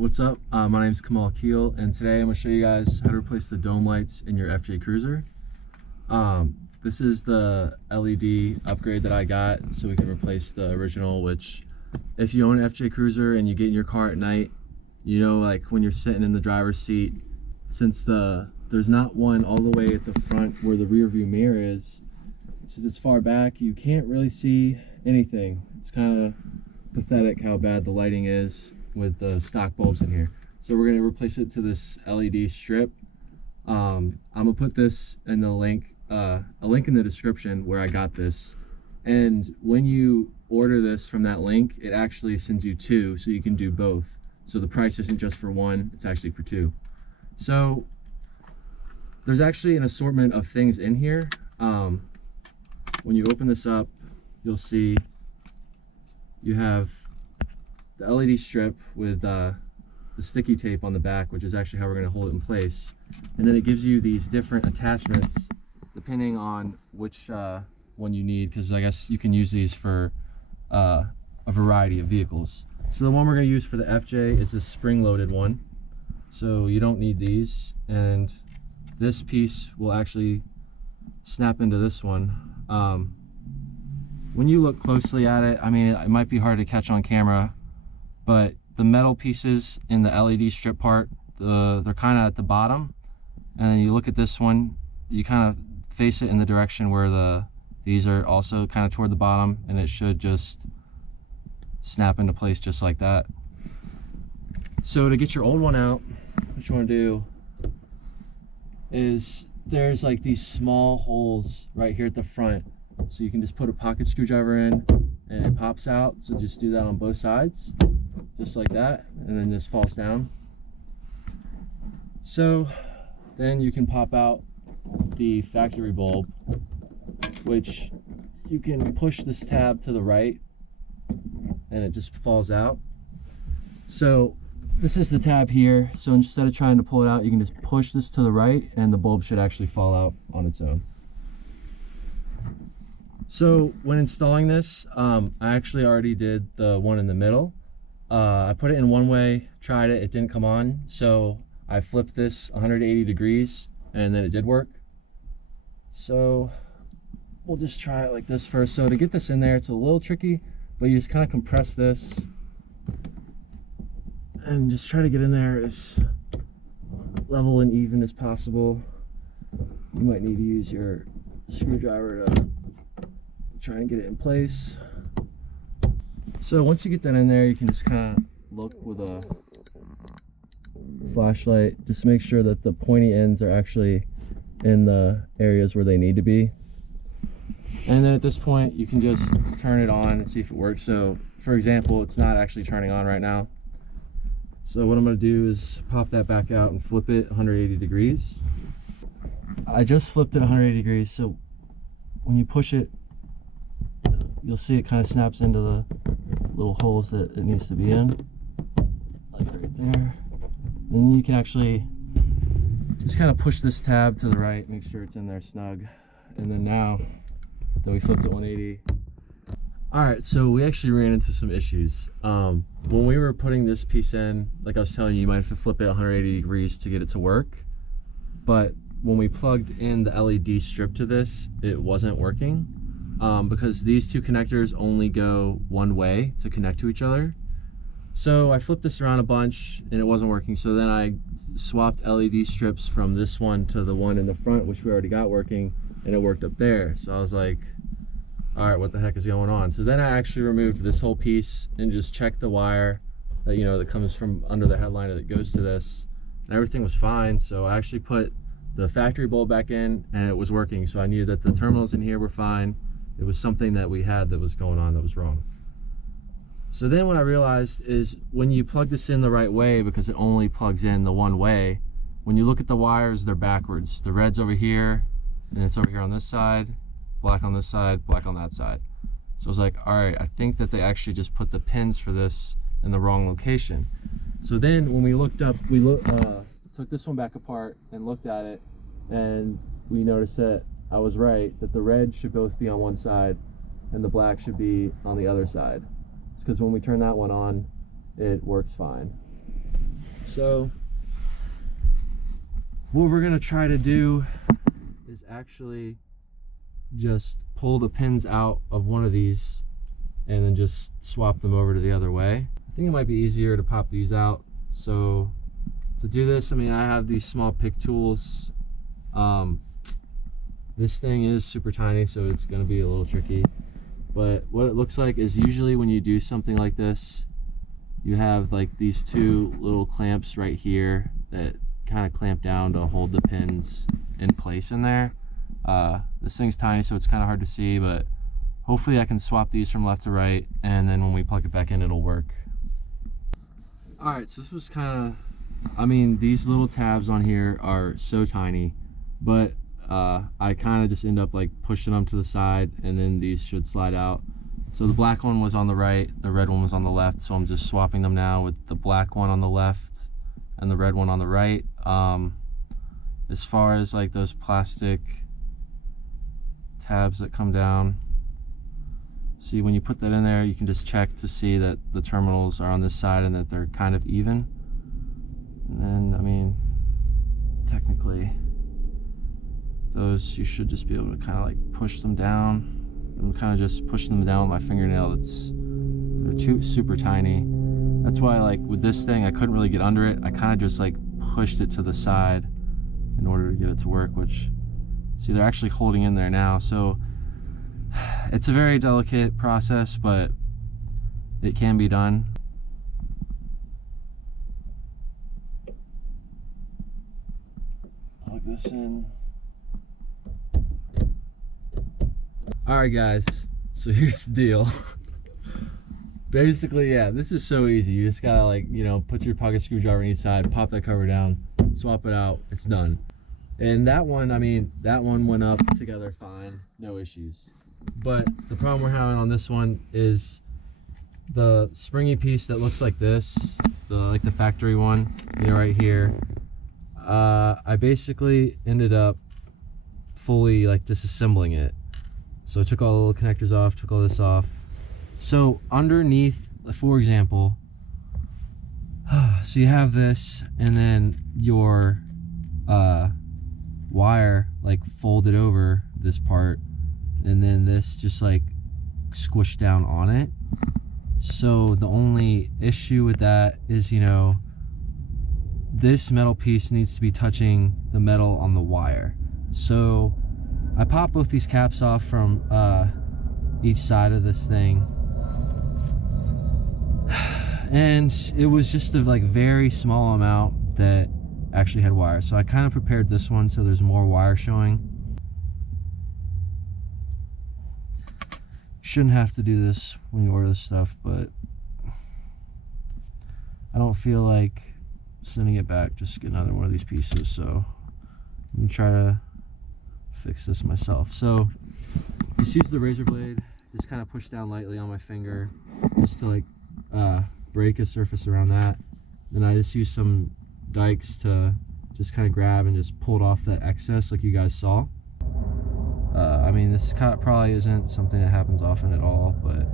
What's up? My name is Kamal Akeel, and today I'm going to show you guys how to replace the dome lights in your FJ Cruiser. This is the LED upgrade that I got so we can replace the original, which if you own an FJ Cruiser and you get in your car at night, you know, like when you're sitting in the driver's seat, since there's not one all the way at the front where the rear view mirror is, since it's far back, you can't really see anything. It's kind of pathetic how bad the lighting is with the stock bulbs in here. So we're going to replace it to this LED strip. I'm gonna put this in the link, a link in the description where I got this. And when you order this from that link, it actually sends you two, so you can do both. So the price isn't just for one, it's actually for two. So there's actually an assortment of things in here. When you open this up, you'll see you have the LED strip with the sticky tape on the back, which is actually how we're going to hold it in place. And then it gives you these different attachments depending on which one you need, because I guess you can use these for a variety of vehicles. So the one we're going to use for the FJ is this spring-loaded one, so you don't need these. And this piece will actually snap into this one. When you look closely at it, I mean, it might be hard to catch on camera, but the metal pieces in the LED strip part, they're kind of at the bottom. And then you look at this one, you kind of face it in the direction where these are also kind of toward the bottom, and it should just snap into place just like that. So to get your old one out, what you want to do is there's like these small holes right here at the front, so you can just put a pocket screwdriver in and it pops out. So just do that on both sides, just like that, and then this falls down. So then you can pop out the factory bulb, which you can push this tab to the right and it just falls out. So this is the tab here, so instead of trying to pull it out, you can just push this to the right and the bulb should actually fall out on its own. So when installing this, I actually already did the one in the middle. I put it in one way, tried it, it didn't come on, so I flipped this 180 degrees and then it did work. So we'll just try it like this first. So to get this in there, it's a little tricky, but you just kind of compress this and just try to get in there as level and even as possible. You might need to use your screwdriver to try and get it in place. So once you get that in there, you can just kind of look with a flashlight, just make sure that the pointy ends are actually in the areas where they need to be. And then at this point, you can just turn it on and see if it works. So for example, it's not actually turning on right now. So what I'm going to do is pop that back out and flip it 180 degrees. I just flipped it 180 degrees, so when you push it, you'll see it kind of snaps into the little holes that it needs to be in, like right there. Then you can actually just kind of push this tab to the right, make sure it's in there snug. And then now that we flipped it 180, all right, so we actually ran into some issues. When we were putting this piece in, like I was telling you, you might have to flip it 180 degrees to get it to work. But when we plugged in the LED strip to this, it wasn't working. Because these two connectors only go one way to connect to each other. So I flipped this around a bunch and it wasn't working. So then I swapped LED strips from this one to the one in the front, which we already got working, and it worked up there. So I was like, all right, what the heck is going on? So then I actually removed this whole piece and just checked the wire that, you know, that comes from under the headliner that goes to this, and everything was fine. So I actually put the factory bulb back in and it was working. So I knew that the terminals in here were fine. It was something that we had that was going on that was wrong. So then what I realized is when you plug this in the right way, because it only plugs in the one way, when you look at the wires, they're backwards. The red's over here, and it's over here on this side, black on this side, black on that side. So I was like, all right, I think that they actually just put the pins for this in the wrong location. So then when we looked up, we took this one back apart and looked at it, and we noticed that I was right, that the red should both be on one side and the black should be on the other side. It's because when we turn that one on, it works fine. So what we're gonna try to do is actually just pull the pins out of one of these and then just swap them over to the other way. I think it might be easier to pop these out. So to do this, I mean, I have these small pick tools. This thing is super tiny, so it's gonna be a little tricky. But what it looks like is usually when you do something like this, you have like these two little clamps right here that kind of clamp down to hold the pins in place in there. This thing's tiny, so it's kind of hard to see, but hopefully I can swap these from left to right, and then when we plug it back in, it'll work. All right, so this was kind of, I mean, these little tabs on here are so tiny, but I kind of just end up like pushing them to the side, and then these should slide out. So the black one was on the right, the red one was on the left, so I'm just swapping them now with the black one on the left and the red one on the right. As far as like those plastic tabs that come down, see, when you put that in there, you can just check to see that the terminals are on this side and that they're kind of even. And then, I mean, technically those, you should just be able to kind of like push them down. I'm kind of just pushing them down with my fingernail. They're super tiny. That's why, like, with this thing, I couldn't really get under it. I kind of just like pushed it to the side in order to get it to work, which, see, they're actually holding in there now. So it's a very delicate process, but it can be done. Plug this in. Alright guys, so here's the deal. Basically, yeah, this is so easy. You just gotta, like, you know, put your pocket screwdriver on each side, pop that cover down, swap it out, it's done. And that one, I mean, that one went up together fine, no issues. But the problem we're having on this one is the springy piece that looks like this, like the factory one, you know, right here. I basically ended up fully like disassembling it. So I took all the little connectors off, took all this off. So underneath, for example, so you have this, and then your wire like folded over this part, and then this just like squished down on it. So the only issue with that is, you know, this metal piece needs to be touching the metal on the wire. So I popped both these caps off from each side of this thing, and it was just a like very small amount that actually had wire. So I kind of prepared this one so there's more wire showing. Shouldn't have to do this when you order this stuff, but I don't feel like sending it back. Just get another one of these pieces, so I'm gonna try to fix this myself. So just use the razor blade, just kind of push down lightly on my finger just to like break a surface around that. Then I just use some dikes to just kind of grab and just pull it off that excess like you guys saw. I mean, this probably isn't something that happens often at all, but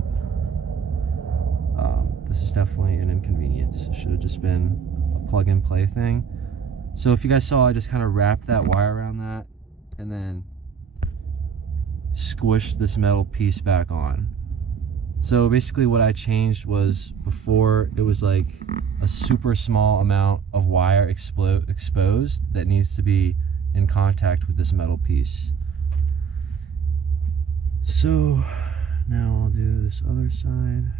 this is definitely an inconvenience. It should have just been a plug and play thing. So if you guys saw, I just kind of wrapped that wire around that and then squished this metal piece back on. So basically what I changed was, before it was like a super small amount of wire exposed that needs to be in contact with this metal piece. So now I'll do this other side.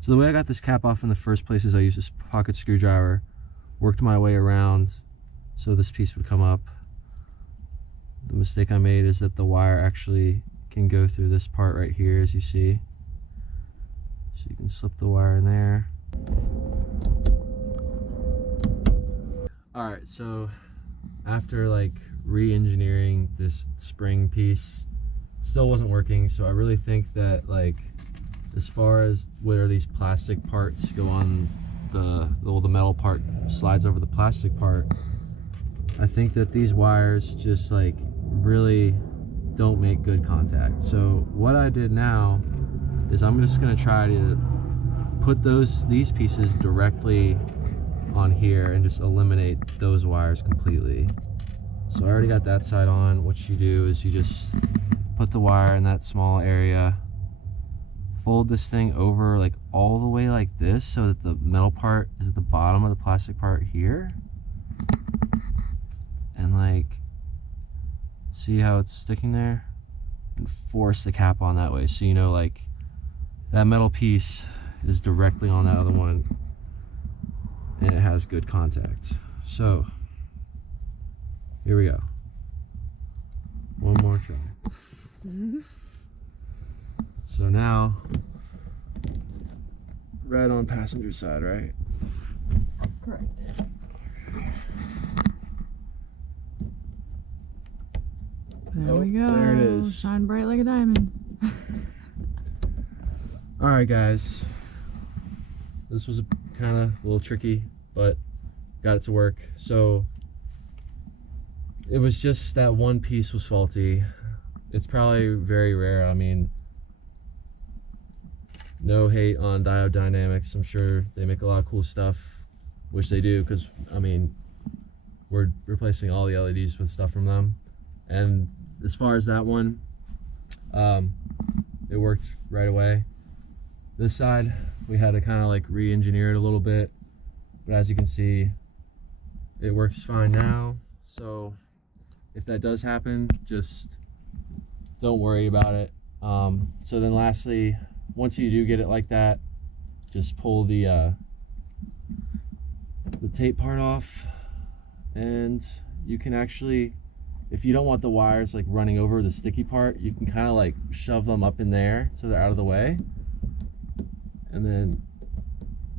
So the way I got this cap off in the first place is I used this pocket screwdriver, worked my way around so this piece would come up. The mistake I made is that the wire actually can go through this part right here, as you see. So you can slip the wire in there. Alright, so after like re-engineering this spring piece, it still wasn't working. So I really think that, like, as far as where these plastic parts go on, the metal part slides over the plastic part, I think that these wires just like really don't make good contact. So what I did now is I'm just gonna try to put these pieces directly on here and just eliminate those wires completely. So I already got that side on. What you do is you just put the wire in that small area, fold this thing over like all the way like this so that the metal part is at the bottom of the plastic part here. And like, see how it's sticking there? And force the cap on that way so you know like that metal piece is directly on that other one and it has good contact. So here we go. One more try. So now, right on passenger side, right? Correct. There we go. There it is. Shine bright like a diamond. Alright guys, this was kind of a little tricky, but got it to work. So it was just that one piece was faulty. It's probably very rare. I mean, no hate on Diode Dynamics. I'm sure they make a lot of cool stuff, which they do, because I mean, we're replacing all the LEDs with stuff from them. And as far as that one, it worked right away. This side, we had to kind of like re-engineer it a little bit, but as you can see, it works fine now. So if that does happen, just don't worry about it. So then lastly, once you do get it like that, just pull the tape part off, and you can actually, if you don't want the wires like running over the sticky part, you can kind of like shove them up in there so they're out of the way, and then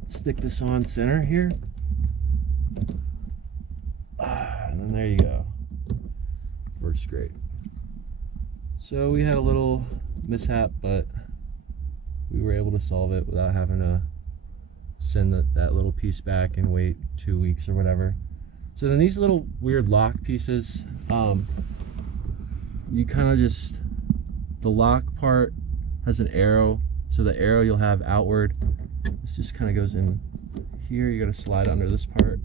stick this on center here, and then there you go. Works great. So we had a little mishap, but we were able to solve it without having to send that little piece back and wait 2 weeks or whatever. So then these little weird lock pieces, you kind of just, the lock part has an arrow, so the arrow you'll have outward, this just kind of goes in here. You got to slide under this part,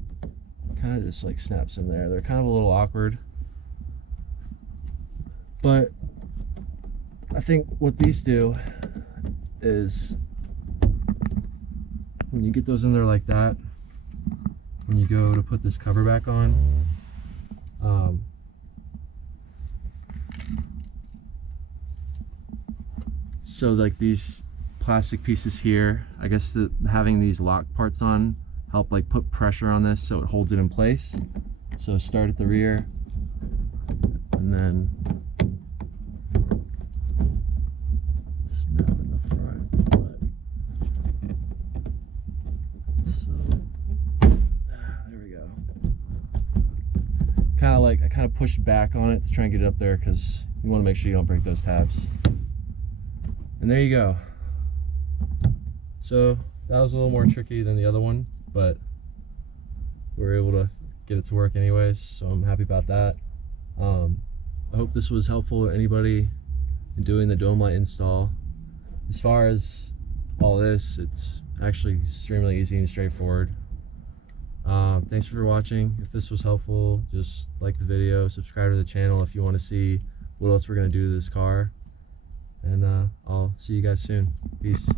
kind of just like snaps in there. They're kind of a little awkward, but I think what these do is when you get those in there like that, when you go to put this cover back on, so like these plastic pieces here, I guess having these lock parts on help like put pressure on this so it holds it in place. So start at the rear and then snap in the front. There we go. Kind of like, I kind of pushed back on it to try and get it up there because you want to make sure you don't break those tabs. And there you go. So that was a little more tricky than the other one, but we were able to get it to work anyways, so I'm happy about that. I hope this was helpful to anybody in doing the dome light install. As far as all this, it's actually extremely easy and straightforward. Thanks for watching. If this was helpful, just like the video, subscribe to the channel if you want to see what else we're going to do to this car, and I'll see you guys soon. Peace.